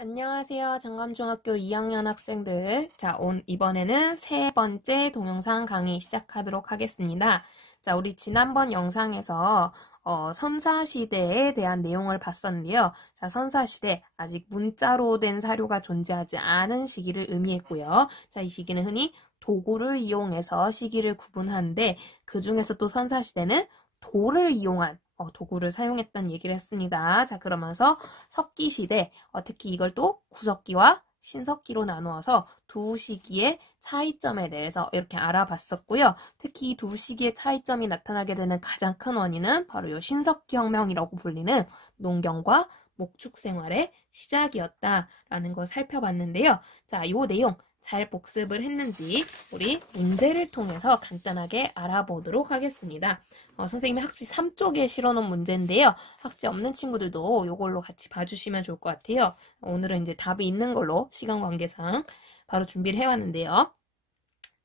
안녕하세요. 장감중학교 2학년 학생들. 자, 이번에는 세 번째 동영상 강의 시작하도록 하겠습니다. 자, 우리 지난번 영상에서 선사시대에 대한 내용을 봤었는데요. 자, 선사시대, 아직 문자로 된 사료가 존재하지 않은 시기를 의미했고요. 자, 이 시기는 흔히 도구를 이용해서 시기를 구분하는데, 그 중에서 또 선사시대는 돌을 이용한 도구를 사용했다는 얘기를 했습니다. 자, 그러면서 석기시대, 특히 이걸 또 구석기와 신석기로 나누어서 두 시기의 차이점에 대해서 이렇게 알아봤었고요. 특히 이 두 시기의 차이점이 나타나게 되는 가장 큰 원인은 바로 이 신석기 혁명이라고 불리는 농경과 목축 생활의 시작이었다라는 걸 살펴봤는데요. 자, 이 내용 잘 복습을 했는지 우리 문제를 통해서 간단하게 알아보도록 하겠습니다. 선생님이 학습지 3쪽에 실어놓은 문제인데요. 학습지 없는 친구들도 이걸로 같이 봐주시면 좋을 것 같아요. 오늘은 이제 답이 있는 걸로 시간 관계상 바로 준비를 해왔는데요.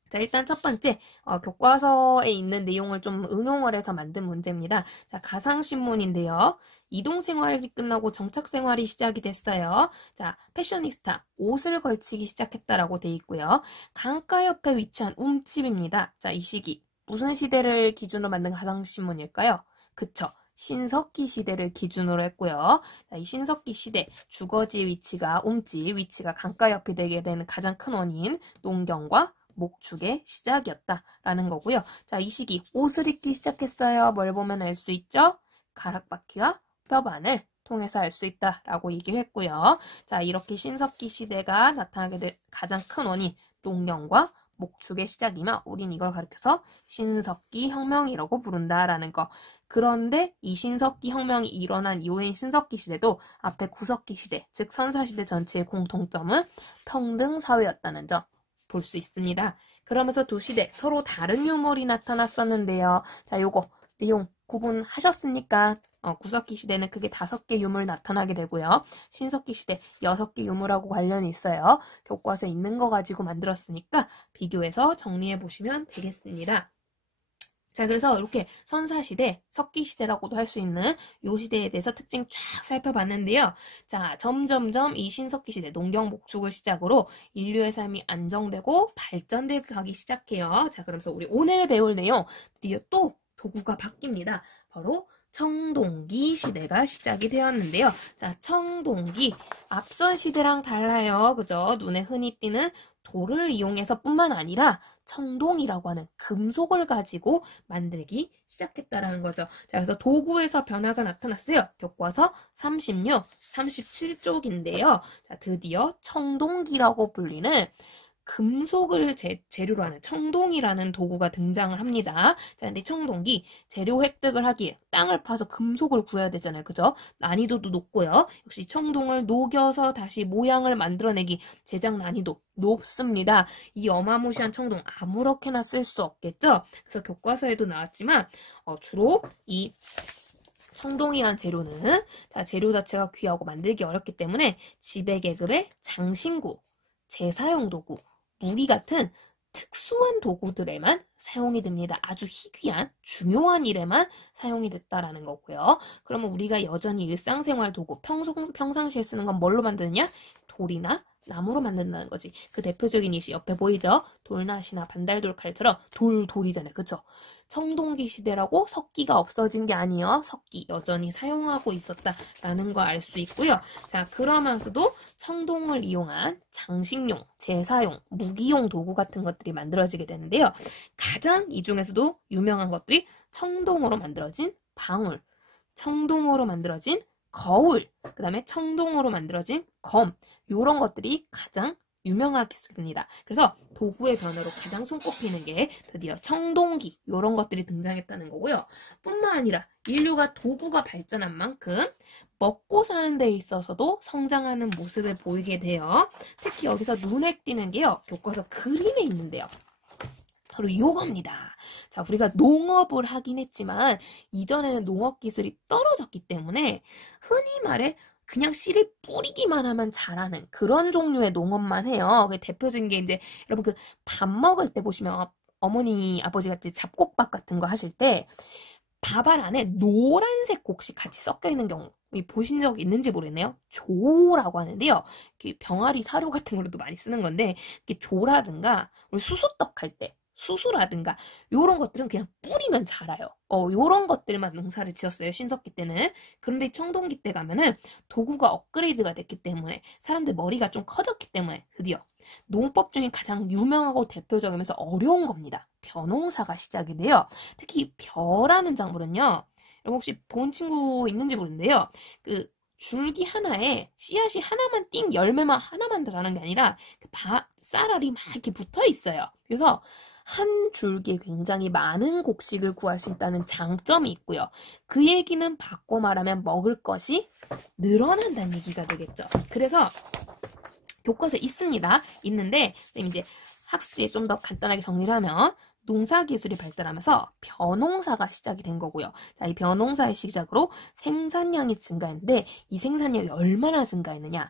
자, 일단 첫 번째, 교과서에 있는 내용을 좀 응용을 해서 만든 문제입니다. 자, 가상신문인데요. 이동생활이 끝나고 정착생활이 시작이 됐어요. 자, 패셔니스타, 옷을 걸치기 시작했다라고 돼 있고요. 강가 옆에 위치한 움집입니다. 자, 이 시기, 무슨 시대를 기준으로 만든 가상신문일까요? 그쵸. 신석기 시대를 기준으로 했고요. 자, 이 신석기 시대, 주거지의 위치가 움집, 위치가 강가 옆이 되게 되는 가장 큰 원인, 농경과 목축의 시작이었다라는 거고요. 자, 이 시기 옷을 입기 시작했어요. 뭘 보면 알 수 있죠? 가락바퀴와 뼈반을 통해서 알 수 있다라고 얘기를 했고요. 자, 이렇게 신석기 시대가 나타나게 된 가장 큰 원인, 농경과 목축의 시작이며 우린 이걸 가리켜서 신석기 혁명이라고 부른다라는 거. 그런데 이 신석기 혁명이 일어난 이후인 신석기 시대도 앞에 구석기 시대, 즉 선사시대 전체의 공통점은 평등 사회였다는 점. 볼 수 있습니다. 그러면서 두 시대 서로 다른 유물이 나타났었는데요. 자, 요거 내용 구분하셨습니까? 구석기 시대는 크게 5개 유물 나타나게 되고요. 신석기 시대 6개 유물하고 관련이 있어요. 교과서에 있는 거 가지고 만들었으니까 비교해서 정리해 보시면 되겠습니다. 자, 그래서 이렇게 선사시대, 석기시대라고도 할 수 있는 요 시대에 대해서 특징 쫙 살펴봤는데요. 자, 점점점 이 신석기시대, 농경 목축을 시작으로 인류의 삶이 안정되고 발전돼 가기 시작해요. 자, 그러면서 우리 오늘 배울 내용 드디어 또 도구가 바뀝니다. 바로 청동기 시대가 시작이 되었는데요. 자, 청동기, 앞선 시대랑 달라요. 그죠? 눈에 흔히 띄는 돌을 이용해서 뿐만 아니라 청동이라고 하는 금속을 가지고 만들기 시작했다라는 거죠. 자, 그래서 도구에서 변화가 나타났어요. 교과서 36, 37쪽인데요. 자, 드디어 청동기라고 불리는 금속을 재료로 하는 청동이라는 도구가 등장을 합니다. 자, 근데 청동기 재료 획득을 하기 위해 땅을 파서 금속을 구해야 되잖아요. 그죠? 난이도도 높고요. 역시 청동을 녹여서 다시 모양을 만들어내기 제작 난이도 높습니다. 이 어마무시한 청동 아무렇게나 쓸 수 없겠죠? 그래서 교과서에도 나왔지만 주로 이 청동이란 재료는 재료 자체가 귀하고 만들기 어렵기 때문에 지배계급의 장신구, 재사용 도구, 무기 같은 특수한 도구들에만 사용이 됩니다. 아주 희귀한 중요한 일에만 사용이 됐다라는 거고요. 그러면 우리가 여전히 일상생활 도구, 평상시에 쓰는 건 뭘로 만드느냐? 돌이나 나무로 만든다는 거지. 그 대표적인 예시 옆에 보이죠? 돌낫이나 반달돌칼처럼 돌이잖아요. 그쵸? 청동기 시대라고 석기가 없어진 게 아니에요. 석기 여전히 사용하고 있었다라는 걸 알 수 있고요. 자, 그러면서도 청동을 이용한 장식용, 제사용, 무기용 도구 같은 것들이 만들어지게 되는데요. 가장 이 중에서도 유명한 것들이 청동으로 만들어진 방울, 청동으로 만들어진 거울, 그 다음에 청동으로 만들어진 검, 이런 것들이 가장 유명하겠습니다. 그래서 도구의 변화로 가장 손꼽히는 게 드디어 청동기, 이런 것들이 등장했다는 거고요. 뿐만 아니라 인류가 도구가 발전한 만큼 먹고 사는 데 있어서도 성장하는 모습을 보이게 돼요. 특히 여기서 눈에 띄는 게요. 교과서 그림에 있는데요. 바로 이거입니다. 자, 우리가 농업을 하긴 했지만 이전에는 농업 기술이 떨어졌기 때문에 흔히 말해 그냥 씨를 뿌리기만 하면 자라는 그런 종류의 농업만 해요. 대표적인 게 이제 여러분 그 밥 먹을 때 보시면 어머니, 아버지 같이 잡곡밥 같은 거 하실 때 밥알 안에 노란색 곡식 같이 섞여 있는 경우 보신 적 있는지 모르겠네요. 조라고 하는데요. 병아리 사료 같은 걸로도 많이 쓰는 건데 조라든가 우리 수수떡 할 때 수수라든가 요런 것들은 그냥 뿌리면 자라요. 요런 것들만 농사를 지었어요. 신석기 때는. 그런데 청동기 때 가면은 도구가 업그레이드가 됐기 때문에 사람들 머리가 좀 커졌기 때문에 드디어 농법 중에 가장 유명하고 대표적이면서 어려운 겁니다. 벼농사가 시작이 돼요. 특히 벼라는 작물은요. 여러분 혹시 본 친구 있는지 모르는데요. 그 줄기 하나에 씨앗이 하나만 띵 열매만 하나만 들어가는 게 아니라 쌀알이 막 이렇게 붙어 있어요. 그래서 한 줄기에 굉장히 많은 곡식을 구할 수 있다는 장점이 있고요. 그 얘기는 바꿔 말하면 먹을 것이 늘어난다는 얘기가 되겠죠. 그래서 교과서에 있습니다. 있는데 이제 학습지에 좀 더 간단하게 정리를 하면 농사기술이 발달하면서 벼농사가 시작이 된 거고요. 자, 이 벼농사의 시작으로 생산량이 증가했는데 이 생산량이 얼마나 증가했느냐?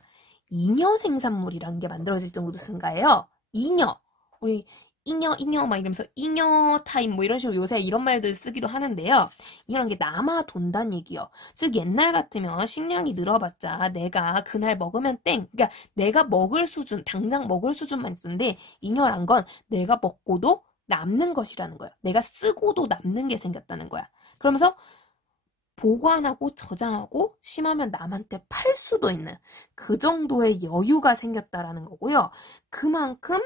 잉여 생산물이라는 게 만들어질 정도로 증가해요. 잉여. 우리 잉여 막 이러면서 잉여 타임 뭐 이런 식으로 요새 이런 말들 쓰기도 하는데요. 이런 게 남아 돈다는 얘기요. 즉 옛날 같으면 식량이 늘어봤자 내가 그날 먹으면 땡. 그러니까 내가 먹을 수준, 당장 먹을 수준만 있었는데 잉여란 건 내가 먹고도 남는 것이라는 거야. 내가 쓰고도 남는 게 생겼다는 거야. 그러면서 보관하고 저장하고 심하면 남한테 팔 수도 있는 그 정도의 여유가 생겼다라는 거고요. 그만큼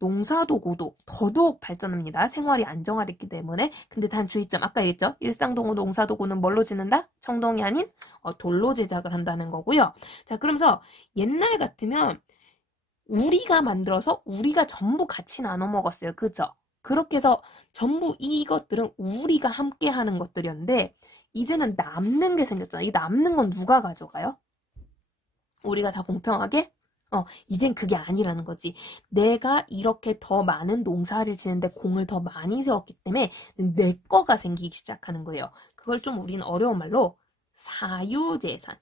농사도구도 더더욱 발전합니다. 생활이 안정화됐기 때문에. 근데 단 주의점 아까 얘기했죠. 일상동호 농사도구는 뭘로 짓는다? 청동이 아닌 돌로 제작을 한다는 거고요. 자, 그러면서 옛날 같으면 우리가 만들어서 우리가 전부 같이 나눠 먹었어요. 그죠? 그렇게 해서 전부 이것들은 우리가 함께 하는 것들이었는데 이제는 남는 게 생겼잖아. 이 남는 건 누가 가져가요? 우리가 다 공평하게? 이젠 그게 아니라는 거지. 내가 이렇게 더 많은 농사를 지는데 공을 더 많이 세웠기 때문에 내 거가 생기기 시작하는 거예요. 그걸 좀 우리는 어려운 말로 사유재산,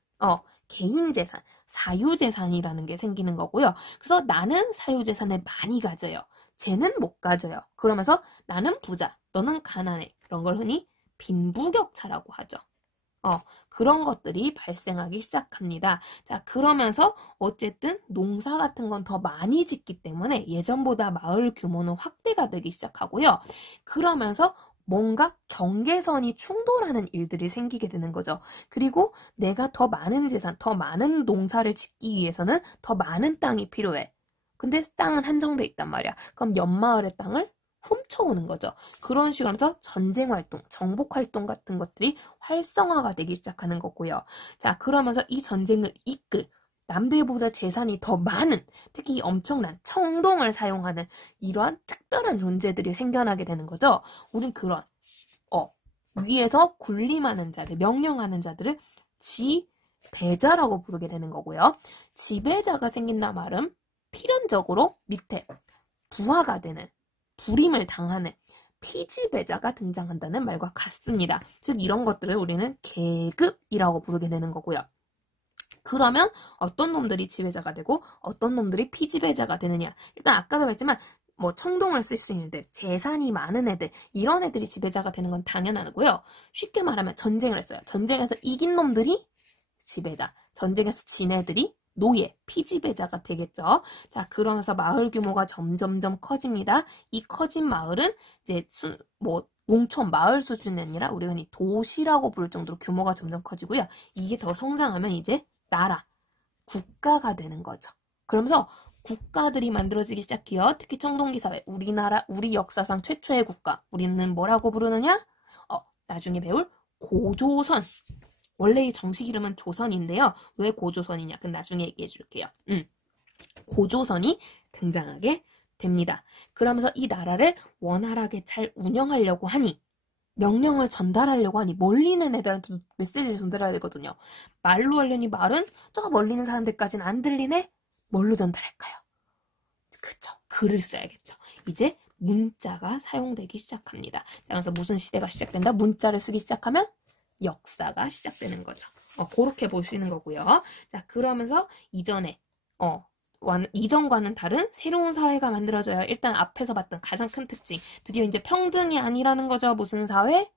개인재산, 사유재산이라는 게 생기는 거고요. 그래서 나는 사유재산을 많이 가져요. 쟤는 못 가져요. 그러면서 나는 부자, 너는 가난해. 그런 걸 흔히 빈부격차라고 하죠. 그런 것들이 발생하기 시작합니다. 자, 그러면서 어쨌든 농사 같은 건 더 많이 짓기 때문에 예전보다 마을 규모는 확대가 되기 시작하고요. 그러면서 뭔가 경계선이 충돌하는 일들이 생기게 되는 거죠. 그리고 내가 더 많은 재산, 더 많은 농사를 짓기 위해서는 더 많은 땅이 필요해. 근데 땅은 한정돼 있단 말이야. 그럼 옆마을의 땅을 훔쳐오는 거죠. 그런 식으로 하면서 전쟁활동, 정복활동 같은 것들이 활성화가 되기 시작하는 거고요. 자, 그러면서 이 전쟁을 이끌 남들보다 재산이 더 많은, 특히 엄청난 청동을 사용하는 이러한 특별한 존재들이 생겨나게 되는 거죠. 우린 그런 위에서 군림하는 자들, 명령하는 자들을 지배자라고 부르게 되는 거고요. 지배자가 생긴다 말은 필연적으로 밑에 부하가 되는, 불임을 당하는 피지배자가 등장한다는 말과 같습니다. 즉 이런 것들을 우리는 계급이라고 부르게 되는 거고요. 그러면 어떤 놈들이 지배자가 되고 어떤 놈들이 피지배자가 되느냐. 일단 아까도 말했지만 뭐 청동을 쓸 수 있는 애들, 재산이 많은 애들, 이런 애들이 지배자가 되는 건 당연하고요. 쉽게 말하면 전쟁을 했어요. 전쟁에서 이긴 놈들이 지배자, 전쟁에서 진 애들이 노예, 피지배자가 되겠죠. 자, 그러면서 마을 규모가 점점점 커집니다. 이 커진 마을은 이제 농촌 마을 수준이 아니라 우리가 흔히 도시라고 부를 정도로 규모가 점점 커지고요. 이게 더 성장하면 이제 나라, 국가가 되는 거죠. 그러면서 국가들이 만들어지기 시작해요. 특히 청동기 사회, 우리나라, 우리 역사상 최초의 국가. 우리는 뭐라고 부르느냐? 나중에 배울 고조선. 원래 이 정식 이름은 조선인데요. 왜 고조선이냐? 그건 나중에 얘기해 줄게요. 고조선이 등장하게 됩니다. 그러면서 이 나라를 원활하게 잘 운영하려고 하니, 명령을 전달하려고 하니 멀리 있는 애들한테도 메시지를 전달해야 되거든요. 말로 하려니 말은 저 멀리 있는 사람들까지는 안 들리네? 뭘로 전달할까요? 그쵸. 글을 써야겠죠. 이제 문자가 사용되기 시작합니다. 그래서 무슨 시대가 시작된다? 문자를 쓰기 시작하면 역사가 시작되는 거죠. 그렇게 볼 수 있는 거고요. 자, 그러면서 이전과는 다른 새로운 사회가 만들어져요. 일단 앞에서 봤던 가장 큰 특징. 드디어 이제 평등이 아니라는 거죠. 무슨 사회?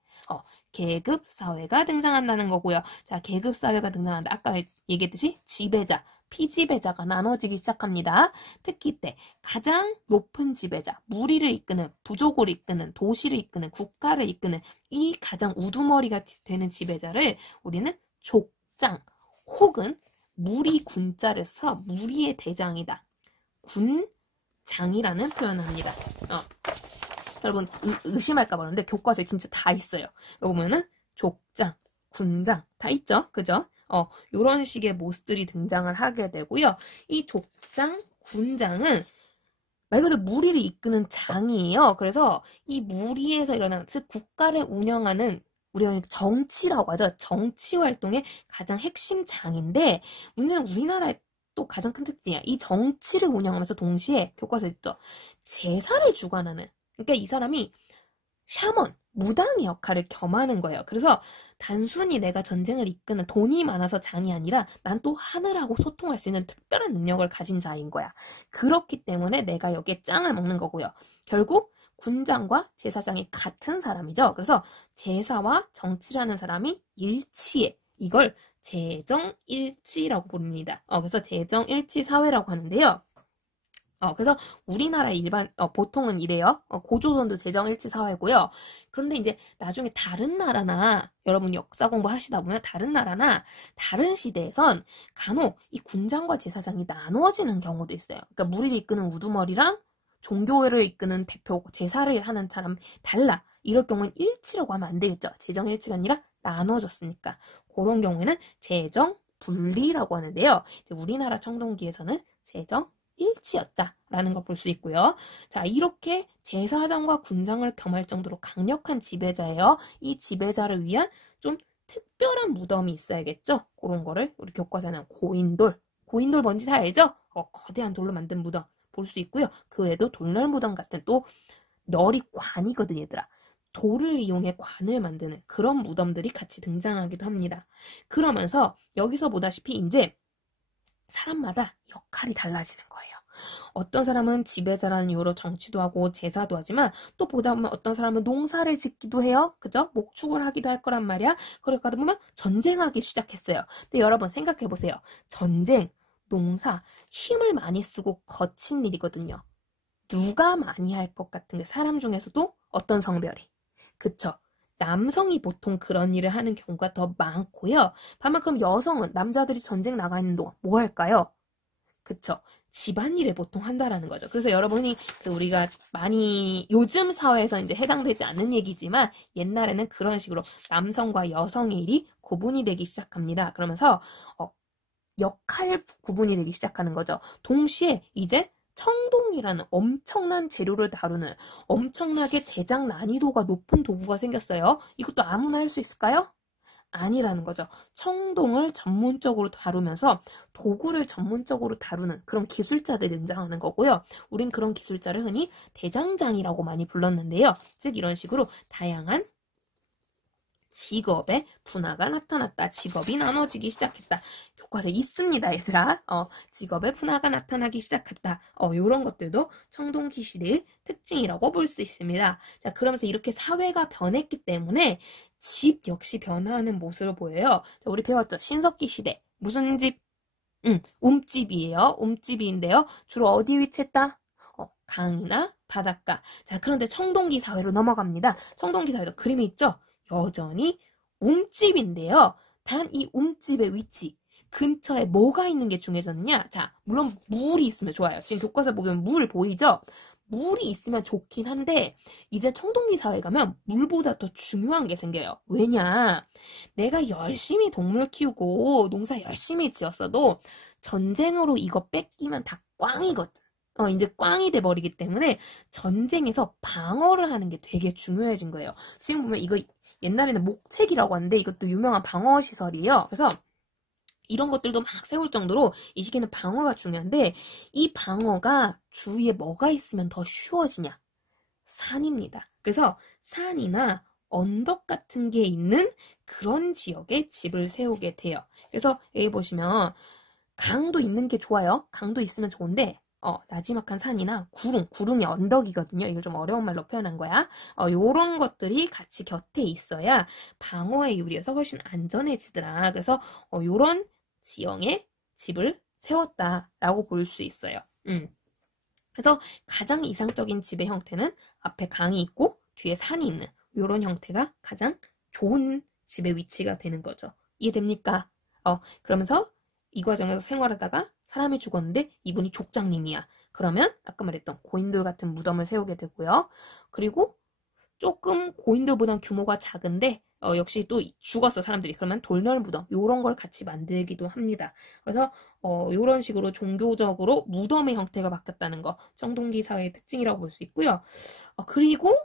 계급사회가 등장한다는 거고요. 자, 계급사회가 등장한다. 아까 얘기했듯이 지배자, 피지배자가 나눠지기 시작합니다. 특히 이때 가장 높은 지배자, 무리를 이끄는, 부족을 이끄는, 도시를 이끄는, 국가를 이끄는 이 가장 우두머리가 되는 지배자를 우리는 족장 혹은 무리 군자를 써 무리의 대장이다. 군장이라는 표현을 합니다. 여러분 의심할까 봐 그런데 교과서에 진짜 다 있어요. 여기 보면은 족장, 군장 다 있죠? 그죠? 요런 식의 모습들이 등장을 하게 되고요. 이 족장, 군장은 말 그대로 무리를 이끄는 장이에요. 그래서 이 무리에서 일어나는, 즉 국가를 운영하는 우리가 정치라고 하죠. 정치 활동의 가장 핵심 장인데 문제는 우리나라의 또 가장 큰 특징이야. 이 정치를 운영하면서 동시에 교과서에 있죠. 제사를 주관하는, 그러니까 이 사람이 샤먼, 무당의 역할을 겸하는 거예요. 그래서 단순히 내가 전쟁을 이끄는 돈이 많아서 장이 아니라 난 또 하늘하고 소통할 수 있는 특별한 능력을 가진 자인 거야. 그렇기 때문에 내가 여기에 짱을 먹는 거고요. 결국 군장과 제사장이 같은 사람이죠. 그래서 제사와 정치라는 사람이 일치해. 이걸 재정일치라고 부릅니다. 그래서 재정일치 사회라고 하는데요. 그래서 우리나라 보통은 이래요. 고조선도 재정일치 사회고요. 그런데 이제 나중에 다른 나라나, 여러분 역사 공부 하시다 보면 다른 나라나 다른 시대에선 간혹 이 군장과 제사장이 나누어지는 경우도 있어요. 그러니까 무리를 이끄는 우두머리랑 종교를 이끄는 대표, 제사를 하는 사람 달라. 이럴 경우는 일치라고 하면 안 되겠죠. 재정일치가 아니라 나눠졌으니까. 그런 경우에는 재정분리라고 하는데요. 이제 우리나라 청동기에서는 재정일치였다라는 걸 볼 수 있고요. 자, 이렇게 제사장과 군장을 겸할 정도로 강력한 지배자예요. 이 지배자를 위한 좀 특별한 무덤이 있어야겠죠. 그런 거를 우리 교과서에는 고인돌 뭔지 다 알죠? 거대한 돌로 만든 무덤 볼 수 있고요. 그 외에도 돌널 무덤 같은 또 널이 관이거든 얘들아. 돌을 이용해 관을 만드는 그런 무덤들이 같이 등장하기도 합니다. 그러면서 여기서 보다시피 이제 사람마다 역할이 달라지는 거예요. 어떤 사람은 지배자라는 이유로 정치도 하고 제사도 하지만 또 보다 보면 어떤 사람은 농사를 짓기도 해요. 그죠? 목축을 하기도 할 거란 말이야. 그러다 보면 전쟁하기 시작했어요. 근데 여러분 생각해 보세요. 전쟁, 농사, 힘을 많이 쓰고 거친 일이거든요. 누가 많이 할 것 같은 게 사람 중에서도 어떤 성별이? 그쵸? 남성이 보통 그런 일을 하는 경우가 더 많고요. 반면 그럼 여성은 남자들이 전쟁 나가 있는 동안 뭐 할까요? 그쵸? 집안일을 보통 한다라는 거죠. 그래서 여러분이 우리가 많이 요즘 사회에서 이제 해당되지 않는 얘기지만 옛날에는 그런 식으로 남성과 여성의 일이 구분이 되기 시작합니다. 그러면서 역할 구분이 되기 시작하는 거죠. 동시에 이제 청동이라는 엄청난 재료를 다루는 엄청나게 제작 난이도가 높은 도구가 생겼어요. 이것도 아무나 할 수 있을까요? 아니라는 거죠. 청동을 전문적으로 다루면서 도구를 전문적으로 다루는 그런 기술자들이 등장하는 거고요. 우린 그런 기술자를 흔히 대장장이라고 많이 불렀는데요. 즉 이런 식으로 다양한 직업의 분화가 나타났다. 직업이 나눠지기 시작했다. 교과서에 있습니다, 얘들아. 직업의 분화가 나타나기 시작했다. 요런 것들도 청동기 시대의 특징이라고 볼 수 있습니다. 자, 그러면서 이렇게 사회가 변했기 때문에 집 역시 변화하는 모습을 보여요. 자, 우리 배웠죠? 신석기 시대. 무슨 집? 움집이에요. 움집인데요. 주로 어디 위치했다? 강이나 바닷가. 자, 그런데 청동기 사회로 넘어갑니다. 청동기 사회도 그림이 있죠? 여전히 움집인데요. 단 이 움집의 위치, 근처에 뭐가 있는 게 중요해졌느냐? 자, 물론 물이 있으면 좋아요. 지금 교과서 보면 물 보이죠? 물이 있으면 좋긴 한데 이제 청동기 사회에 가면 물보다 더 중요한 게 생겨요. 왜냐? 내가 열심히 동물 키우고 농사 열심히 지었어도 전쟁으로 이거 뺏기면 다 꽝이거든. 이제 꽝이 돼버리기 때문에 전쟁에서 방어를 하는 게 되게 중요해진 거예요. 지금 보면 이거 옛날에는 목책이라고 하는데 이것도 유명한 방어 시설이에요. 그래서 이런 것들도 막 세울 정도로 이 시기에는 방어가 중요한데 이 방어가 주위에 뭐가 있으면 더 쉬워지냐? 산입니다. 그래서 산이나 언덕 같은 게 있는 그런 지역에 집을 세우게 돼요. 그래서 여기 보시면 강도 있는 게 좋아요. 강도 있으면 좋은데 나지막한 산이나 구름이 언덕이거든요. 이걸 좀 어려운 말로 표현한 거야. 요런 것들이 같이 곁에 있어야 방어에 유리해서 훨씬 안전해지더라. 그래서 요런 지형에 집을 세웠다라고 볼 수 있어요. 그래서 가장 이상적인 집의 형태는 앞에 강이 있고 뒤에 산이 있는 요런 형태가 가장 좋은 집의 위치가 되는 거죠. 이해됩니까? 그러면서 이 과정에서 생활하다가 사람이 죽었는데 이분이 족장님이야. 그러면 아까 말했던 고인돌 같은 무덤을 세우게 되고요. 그리고 조금 고인돌보단 규모가 작은데 역시 또 죽었어 사람들이. 그러면 돌멸 무덤 요런 걸 같이 만들기도 합니다. 그래서 요런 식으로 종교적으로 무덤의 형태가 바뀌었다는 거 청동기 사회의 특징이라고 볼 수 있고요. 그리고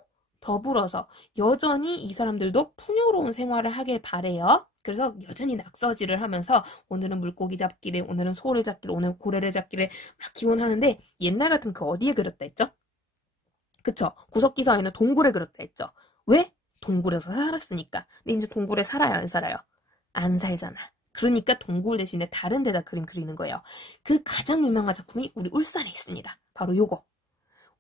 더불어서 여전히 이 사람들도 풍요로운 생활을 하길 바래요. 그래서 여전히 낙서질을 하면서 오늘은 물고기 잡기를, 오늘은 소를 잡기를, 오늘 고래를 잡기를 막 기원하는데 옛날 같으면 그 어디에 그렸다 했죠? 그쵸? 구석기사에는 동굴에 그렸다 했죠? 왜? 동굴에서 살았으니까. 근데 이제 동굴에 살아요, 안 살아요? 안 살잖아. 그러니까 동굴 대신에 다른 데다 그림 그리는 거예요. 그 가장 유명한 작품이 우리 울산에 있습니다. 바로 요거.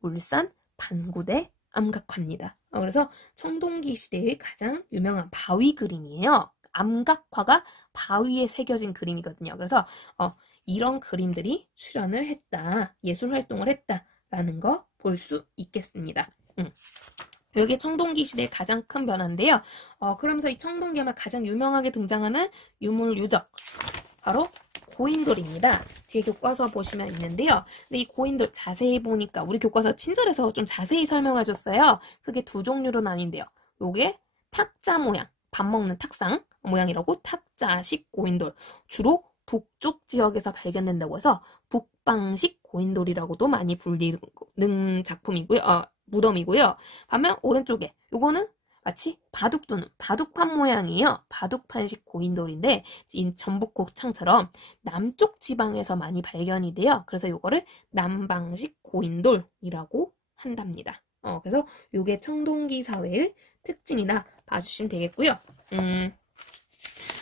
울산 반구대 암각화입니다. 그래서 청동기 시대의 가장 유명한 바위 그림이에요. 암각화가 바위에 새겨진 그림이거든요. 그래서 이런 그림들이 출연을 했다. 예술 활동을 했다라는 거 볼 수 있겠습니다. 여기 청동기 시대의 가장 큰 변화인데요. 그러면서 이 청동기 하면 가장 유명하게 등장하는 유물 유적 바로 고인돌입니다. 뒤에 교과서 보시면 있는데요. 근데 이 고인돌 자세히 보니까 우리 교과서 친절해서 좀 자세히 설명을 줬어요. 크게 두 종류로 나뉜대요. 요게 탁자 모양, 밥 먹는 탁상 모양이라고 탁자식 고인돌. 주로 북쪽 지역에서 발견된다고 해서 북방식 고인돌이라고도 많이 불리는 작품이고요. 무덤이고요. 반면 오른쪽에 요거는 마치 바둑 두는 바둑판 모양이에요. 바둑판식 고인돌인데 이 전북 곡창처럼 남쪽 지방에서 많이 발견이 돼요. 그래서 요거를 남방식 고인돌이라고 한답니다. 그래서 요게 청동기 사회의 특징이라 봐주시면 되겠고요.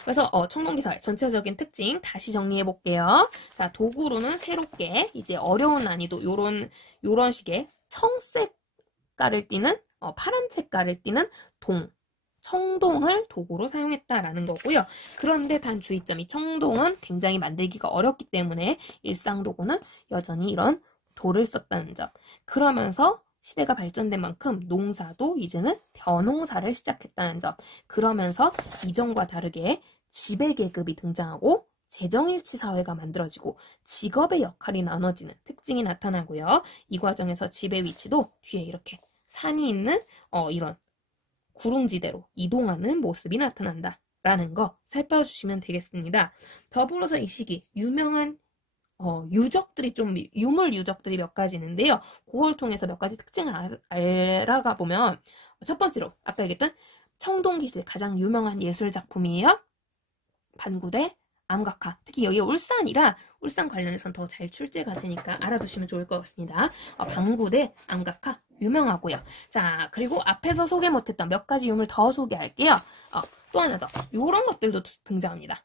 그래서 청동기 사회 전체적인 특징 다시 정리해 볼게요. 자, 도구로는 새롭게 이제 어려운 난이도 요런 식의 청색깔을 띠는 파란 색깔을 띠는 청동을 도구로 사용했다라는 거고요. 그런데 단 주의점이 청동은 굉장히 만들기가 어렵기 때문에 일상 도구는 여전히 이런 돌을 썼다는 점. 그러면서 시대가 발전된 만큼 농사도 이제는 벼농사를 시작했다는 점. 그러면서 이전과 다르게 지배계급이 등장하고 재정일치 사회가 만들어지고 직업의 역할이 나눠지는 특징이 나타나고요. 이 과정에서 집의 위치도 뒤에 이렇게 산이 있는 이런 구릉지대로 이동하는 모습이 나타난다라는 거 살펴주시면 되겠습니다. 더불어서 이 시기 유명한 유적들이 유물 유적들이 몇 가지 있는데요. 그걸 통해서 몇 가지 특징을 알아가 보면 첫 번째로 아까 얘기했던 청동기 시대 가장 유명한 예술 작품이에요. 반구대 암각화. 특히 여기 울산이라 울산 관련해서는 더 잘 출제가 되니까 알아두시면 좋을 것 같습니다. 반구대 암각화 유명하고요. 자, 그리고 앞에서 소개 못했던 몇 가지 유물 더 소개할게요. 또 하나 더. 요런 것들도 등장합니다.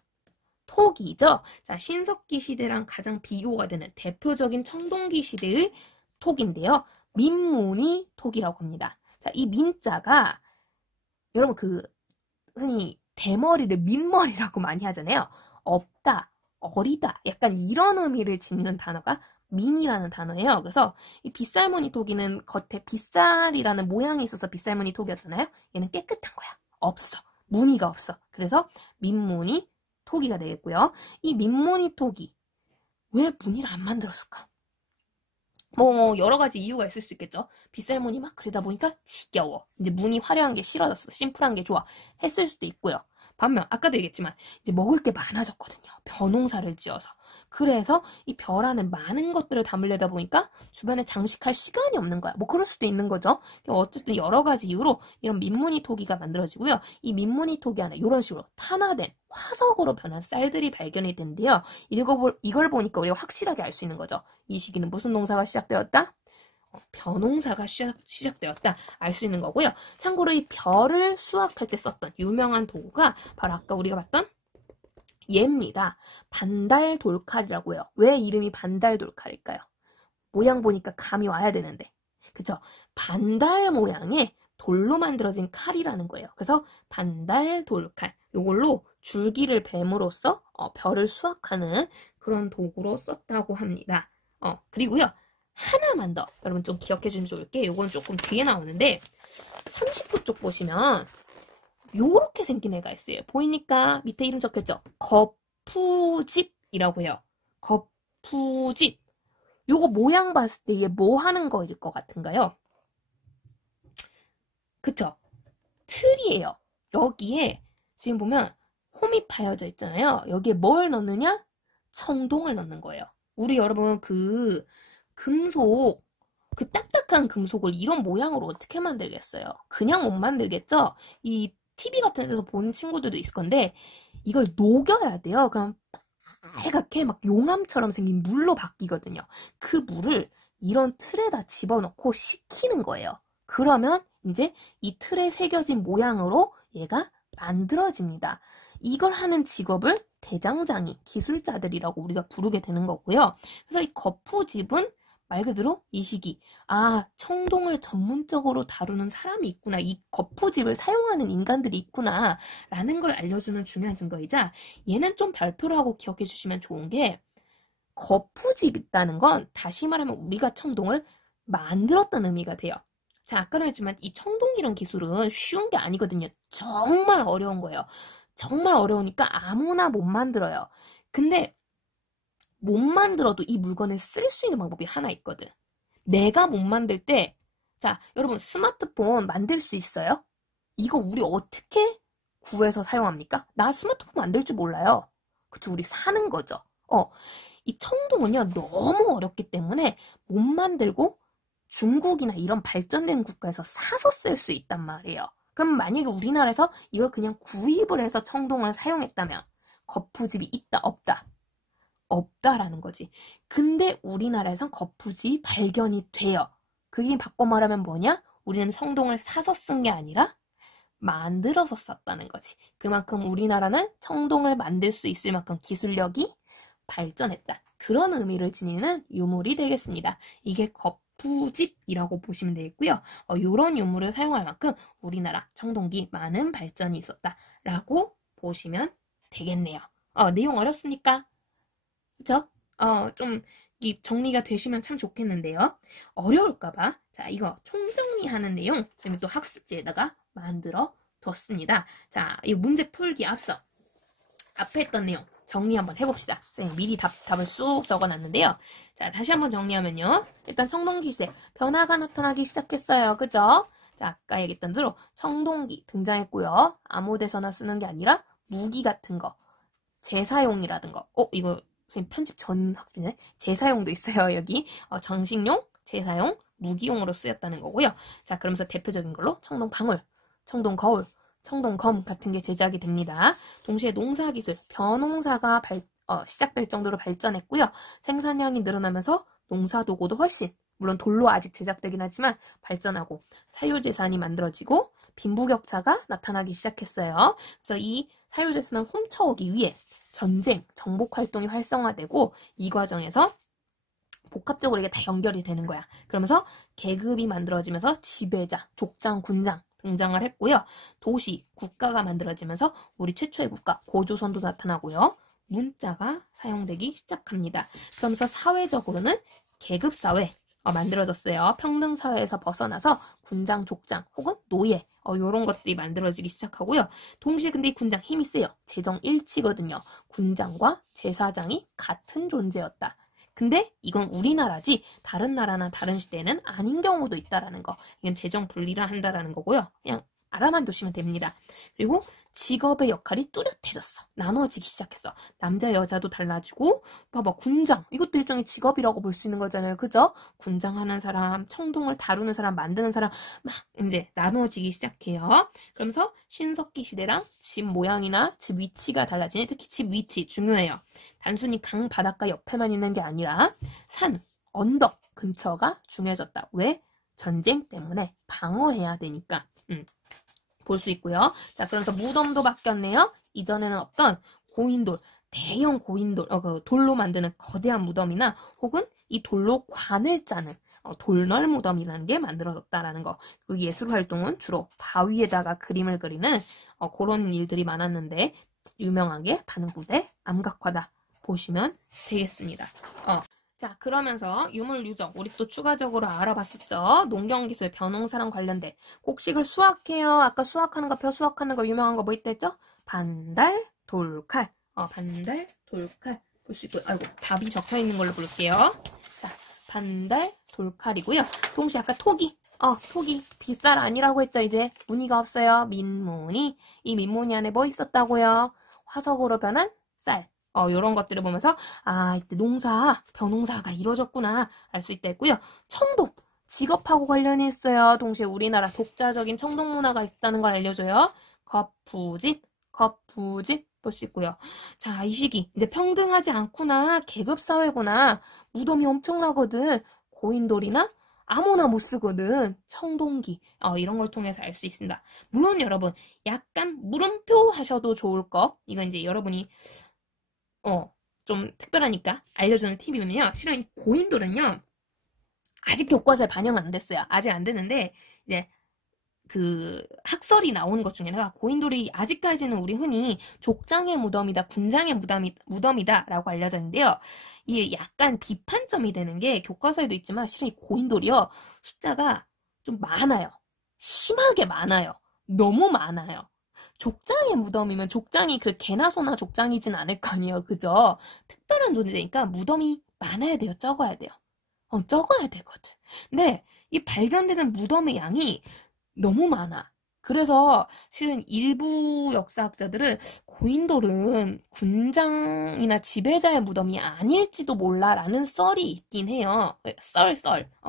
톡이죠. 자, 신석기 시대랑 가장 비교가 되는 대표적인 청동기 시대의 톡인데요. 민무늬 톡이라고 합니다. 자, 이 민자가 여러분 흔히 대머리를 민머리라고 많이 하잖아요. 없다, 어리다, 약간 이런 의미를 지니는 단어가 민이라는 단어예요. 그래서 이 빗살무늬 토기는 겉에 빗살이라는 모양이 있어서 빗살무늬 토기였잖아요. 얘는 깨끗한 거야. 없어. 무늬가 없어. 그래서 민무늬 토기가 되겠고요. 이 민무늬 토기 왜 무늬를 안 만들었을까? 여러 가지 이유가 있을 수 있겠죠. 빗살무늬 막 그러다 보니까 지겨워. 이제 무늬 화려한 게 싫어졌어. 심플한 게 좋아. 했을 수도 있고요. 반면 아까도 얘기했지만 이제 먹을 게 많아졌거든요. 벼농사를 지어서. 그래서 이 벼라는 많은 것들을 담으려다 보니까 주변에 장식할 시간이 없는 거야. 그럴 수도 있는 거죠. 어쨌든 여러 가지 이유로 이런 민무늬 토기가 만들어지고요. 이 민무늬 토기 안에 이런 식으로 탄화된 화석으로 변한 쌀들이 발견이 된대요. 이걸 보니까 우리가 확실하게 알 수 있는 거죠. 이 시기는 무슨 농사가 시작되었다? 벼농사가 시작되었다 알 수 있는 거고요. 참고로 이 벼를 수확할 때 썼던 유명한 도구가 바로 아까 우리가 봤던 얘입니다. 반달돌칼이라고 해요. 왜 이름이 반달돌칼일까요? 모양 보니까 감이 와야 되는데. 그쵸? 반달 모양의 돌로 만들어진 칼이라는 거예요. 그래서 반달 돌칼. 요걸로 줄기를 뱀으로써 벼를 수확하는 그런 도구로 썼다고 합니다. 그리고요. 하나만 더 여러분 좀 기억해 주시면 좋을 게 요건 조금 뒤에 나오는데 30부 쪽 보시면 요렇게 생긴 애가 있어요. 보이니까 밑에 이름 적혔죠? 거푸집이라고 해요. 거푸집. 요거 모양 봤을 때 얘 뭐 하는 거일 것 같은가요? 그쵸? 틀이에요. 여기에 지금 보면 홈이 파여져 있잖아요. 여기에 뭘 넣느냐? 청동을 넣는 거예요. 우리 여러분 그 금속, 그 딱딱한 금속을 이런 모양으로 어떻게 만들겠어요? 그냥 못 만들겠죠? 이 TV 같은 데서 보는 친구들도 있을 건데 이걸 녹여야 돼요. 그럼 빨갛게 막 용암처럼 생긴 물로 바뀌거든요. 그 물을 이런 틀에다 집어넣고 식히는 거예요. 그러면 이제 이 틀에 새겨진 모양으로 얘가 만들어집니다. 이걸 하는 직업을 대장장이, 기술자들이라고 우리가 부르게 되는 거고요. 그래서 이 거푸집은 말 그대로 이 시기, 청동을 전문적으로 다루는 사람이 있구나, 이 거푸집을 사용하는 인간들이 있구나 라는 걸 알려주는 중요한 증거이자, 얘는 좀 별표로 하고 기억해 주시면 좋은 게, 거푸집 있다는 건 다시 말하면 우리가 청동을 만들었다는 의미가 돼요. 자, 아까도 했지만 이 청동기란 기술은 쉬운 게 아니거든요. 정말 어려운 거예요. 정말 어려우니까 아무나 못 만들어요. 근데 못 만들어도 이 물건을 쓸 수 있는 방법이 하나 있거든. 내가 못 만들 때, 자, 여러분 스마트폰 만들 수 있어요? 이거 우리 어떻게 구해서 사용합니까? 나 스마트폰 만들 줄 몰라요. 그쵸? 우리 사는 거죠. 이 청동은요, 너무 어렵기 때문에 못 만들고 중국이나 이런 발전된 국가에서 사서 쓸 수 있단 말이에요. 그럼 만약에 우리나라에서 이걸 그냥 구입을 해서 청동을 사용했다면 거푸집이 있다, 없다? 없다라는 거지. 근데 우리나라에선 거푸집이 발견이 돼요. 그게 바꿔 말하면 뭐냐? 우리는 청동을 사서 쓴 게 아니라 만들어서 썼다는 거지. 그만큼 우리나라는 청동을 만들 수 있을 만큼 기술력이 발전했다. 그런 의미를 지니는 유물이 되겠습니다. 이게 거푸집이라고 보시면 되겠고요. 이런 유물을 사용할 만큼 우리나라 청동기 많은 발전이 있었다라고 보시면 되겠네요. 내용 어렵습니까? 그쵸? 좀 정리가 되시면 참 좋겠는데요. 어려울까봐 자, 이거 총정리하는 내용 저희는 또 학습지에다가 만들어 뒀습니다. 자, 이 문제 풀기 앞서 앞에 했던 내용 정리 한번 해봅시다. 선생님 미리 답을 쑥 적어놨는데요. 자, 다시 한번 정리하면요. 일단 청동기 시대 변화가 나타나기 시작했어요. 그죠? 자, 아까 얘기했던 대로 청동기 등장했고요. 아무 데서나 쓰는 게 아니라 무기 같은 거, 재사용이라든 거. 이거 선생님 편집 전 학생이네. 재사용도 있어요. 여기 정식용, 재사용, 무기용으로 쓰였다는 거고요. 자, 그러면서 대표적인 걸로 청동방울, 청동거울, 청동검 같은 게 제작이 됩니다. 동시에 농사기술, 벼농사가 시작될 정도로 발전했고요. 생산량이 늘어나면서 농사도구도 훨씬, 물론 돌로 아직 제작되긴 하지만 발전하고 사유재산이 만들어지고 빈부격차가 나타나기 시작했어요. 그래서 이 사유재산을 훔쳐오기 위해 전쟁, 정복활동이 활성화되고 이 과정에서 복합적으로 이게 다 연결이 되는 거야. 그러면서 계급이 만들어지면서 지배자, 족장, 군장 등장을 했고요. 도시, 국가가 만들어지면서 우리 최초의 국가, 고조선도 나타나고요. 문자가 사용되기 시작합니다. 그러면서 사회적으로는 계급사회 만들어졌어요. 평등사회에서 벗어나서 군장, 족장 혹은 노예 이런 것들이 만들어지기 시작하고요. 동시에 근데 이 군장 힘이 세요. 재정 일치거든요. 군장과 제사장이 같은 존재였다. 근데 이건 우리나라지 다른 나라나 다른 시대에는 아닌 경우도 있다라는 거. 이건 재정 분리를 한다라는 거고요. 그냥 알아만 두시면 됩니다. 그리고 직업의 역할이 뚜렷해졌어. 나눠지기 시작했어. 남자 여자도 달라지고 봐봐 군장 이것도 일종의 직업이라고 볼 수 있는 거잖아요. 그죠? 군장하는 사람, 청동을 다루는 사람, 만드는 사람 막 이제 나눠지기 시작해요. 그러면서 신석기 시대랑 집 모양이나 집 위치가 달라지네. 특히 집 위치 중요해요. 단순히 강 바닷가 옆에만 있는 게 아니라 산, 언덕 근처가 중요해졌다. 왜? 전쟁 때문에 방어해야 되니까. 볼 수 있고요. 자, 그러면서 무덤도 바뀌었네요. 이전에는 없던 고인돌, 대형 고인돌, 그 돌로 만드는 거대한 무덤이나 혹은 이 돌로 관을 짜는 돌널 무덤이라는 게 만들어졌다라는 거. 그 예술 활동은 주로 바위에다가 그림을 그리는 그런 일들이 많았는데 유명한 게 반응부대 암각화다 보시면 되겠습니다. 자, 그러면서 유물유적 우리 또 추가적으로 알아봤었죠. 농경기술 벼농사랑 관련된 곡식을 수확해요. 아까 수확하는 거, 벼 수확하는 거 유명한 거 뭐 있댔죠? 반달, 돌칼. 반달, 돌칼 볼 수 있고요. 아이고, 답이 적혀 있는 걸로 볼게요. 자, 반달, 돌칼이고요. 동시에 아까 토기. 토기. 빗살 아니라고 했죠. 이제 무늬가 없어요. 민무늬. 이 민무늬 안에 뭐 있었다고요? 화석으로 변한 쌀. 요런 것들을 보면서 이때 벼농사가 이루어졌구나 알 수 있다 했고요. 청동. 직업하고 관련이 있어요. 동시에 우리나라 독자적인 청동 문화가 있다는 걸 알려줘요. 거푸집 볼 수 있고요. 자, 이 시기 이제 평등하지 않구나. 계급사회구나. 무덤이 엄청나거든. 고인돌이나 아무나 못 쓰거든. 청동기. 이런 걸 통해서 알 수 있습니다. 물론 여러분 약간 물음표 하셔도 좋을 거. 이건 이제 여러분이 좀 특별하니까 알려주는 팁이면요. 실은 이 고인돌은요. 아직 교과서에 반영 안 됐어요. 아직 안 됐는데 이제 그 학설이 나오는 것 중에는 고인돌이 아직까지는 우리 흔히 족장의 무덤이다, 군장의 무덤이다 라고 알려져 있는데요. 이게 약간 비판점이 되는 게 교과서에도 있지만 실은 이 고인돌이요. 숫자가 좀 많아요. 심하게 많아요. 너무 많아요. 족장의 무덤이면 족장이 그 개나 소나 족장이진 않을 거 아니에요. 그죠? 특별한 존재니까 무덤이 많아야 돼요. 적어야 돼요. 적어야 되거든. 근데 이 발견되는 무덤의 양이 너무 많아. 그래서 실은 일부 역사학자들은 고인돌은 군장이나 지배자의 무덤이 아닐지도 몰라라는 썰이 있긴 해요.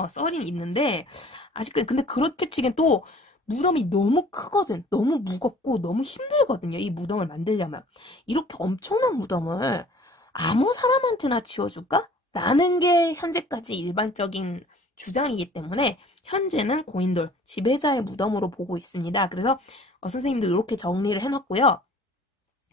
썰이 있는데 아직까지 근데 그렇게 치기엔 또 무덤이 너무 크거든. 너무 무겁고 너무 힘들거든요. 이 무덤을 만들려면. 이렇게 엄청난 무덤을 아무 사람한테나 지어줄까? 라는 게 현재까지 일반적인 주장이기 때문에 현재는 고인돌, 지배자의 무덤으로 보고 있습니다. 그래서 선생님도 이렇게 정리를 해놨고요.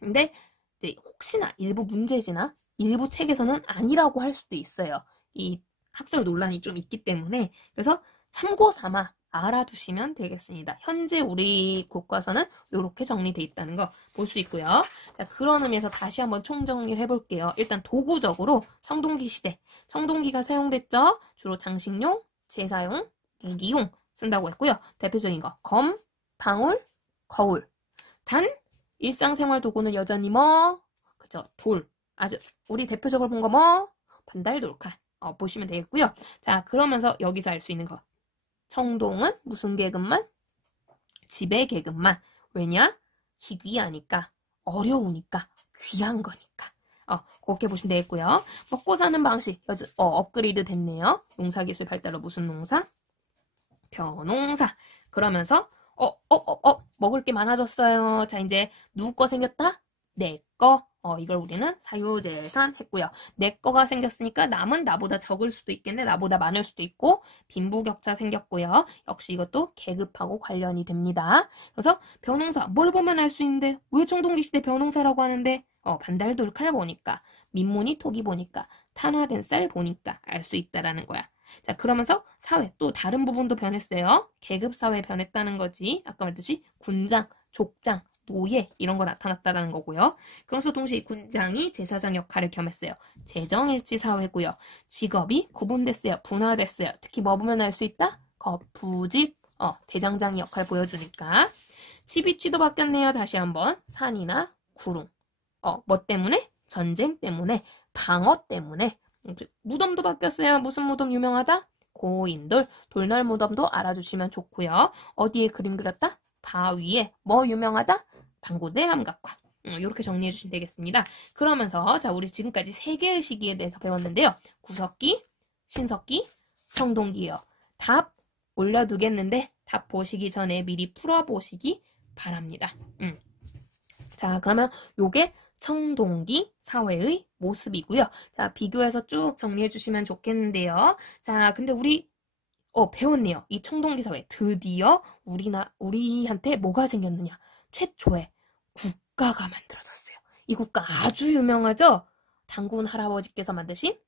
근데 이제 혹시나 일부 문제지나 일부 책에서는 아니라고 할 수도 있어요. 이 학설 논란이 좀 있기 때문에 그래서 참고 삼아 알아두시면 되겠습니다. 현재 우리 교과서는 이렇게 정리되어 있다는 거 볼 수 있고요. 자, 그런 의미에서 다시 한번 총정리를 해볼게요. 일단 도구적으로 청동기 시대. 청동기가 사용됐죠. 주로 장식용, 제사용, 무기용 쓴다고 했고요. 대표적인 거 검, 방울, 거울. 단 일상생활 도구는 여전히 그죠? 돌. 아주 우리 대표적으로 본 거 반달, 돌칼. 보시면 되겠고요. 자, 그러면서 여기서 알 수 있는 거. 청동은 무슨 계급만? 지배 계급만. 왜냐? 희귀하니까, 어려우니까, 귀한 거니까. 그렇게 보시면 되겠고요. 먹고 사는 방식, 업그레이드 됐네요. 농사기술 발달로 무슨 농사? 벼농사. 그러면서, 먹을 게 많아졌어요. 자, 이제 누구 거 생겼다? 내 거. 이걸 우리는 사유재산 했고요. 내 거가 생겼으니까 남은 나보다 적을 수도 있겠네. 나보다 많을 수도 있고 빈부격차 생겼고요. 역시 이것도 계급하고 관련이 됩니다. 그래서 벼농사 뭘 보면 알 수 있는데 왜 청동기 시대 벼농사라고 하는데 반달 돌칼 보니까 민무늬 토기 보니까 탄화된 쌀 보니까 알 수 있다라는 거야. 자, 그러면서 사회 또 다른 부분도 변했어요. 계급사회 변했다는 거지. 아까 말했듯이 군장, 족장, 노예 이런 거 나타났다라는 거고요. 그러면서 동시에 이 군장이 제사장 역할을 겸했어요. 재정일치 사회고요. 직업이 구분됐어요. 분화됐어요. 특히 뭐 보면 알 수 있다? 거푸집, 대장장이 역할 보여주니까. 집 위치도 바뀌었네요. 다시 한번 산이나 구릉. 뭐 때문에? 전쟁 때문에, 방어 때문에. 무덤도 바뀌었어요. 무슨 무덤 유명하다? 고인돌, 돌널 무덤도 알아주시면 좋고요. 어디에 그림 그렸다? 바위에. 뭐 유명하다? 방구대 암각화. 이렇게 정리해 주시면 되겠습니다. 그러면서 자, 우리 지금까지 3개의 시기에 대해서 배웠는데요. 구석기, 신석기, 청동기요. 답 올려두겠는데 답 보시기 전에 미리 풀어보시기 바랍니다. 자, 그러면 요게 청동기 사회의 모습이고요. 자, 비교해서 쭉 정리해 주시면 좋겠는데요. 자, 근데 우리 배웠네요. 이 청동기 사회. 드디어 우리한테 뭐가 생겼느냐. 최초의 국가가 만들어졌어요. 이 국가 아주 유명하죠? 단군 할아버지께서 만드신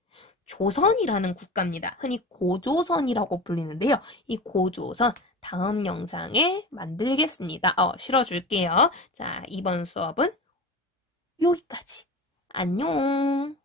조선이라는 국가입니다. 흔히 고조선이라고 불리는데요. 이 고조선 다음 영상에 만들겠습니다. 실어줄게요. 자, 이번 수업은 여기까지. 안녕.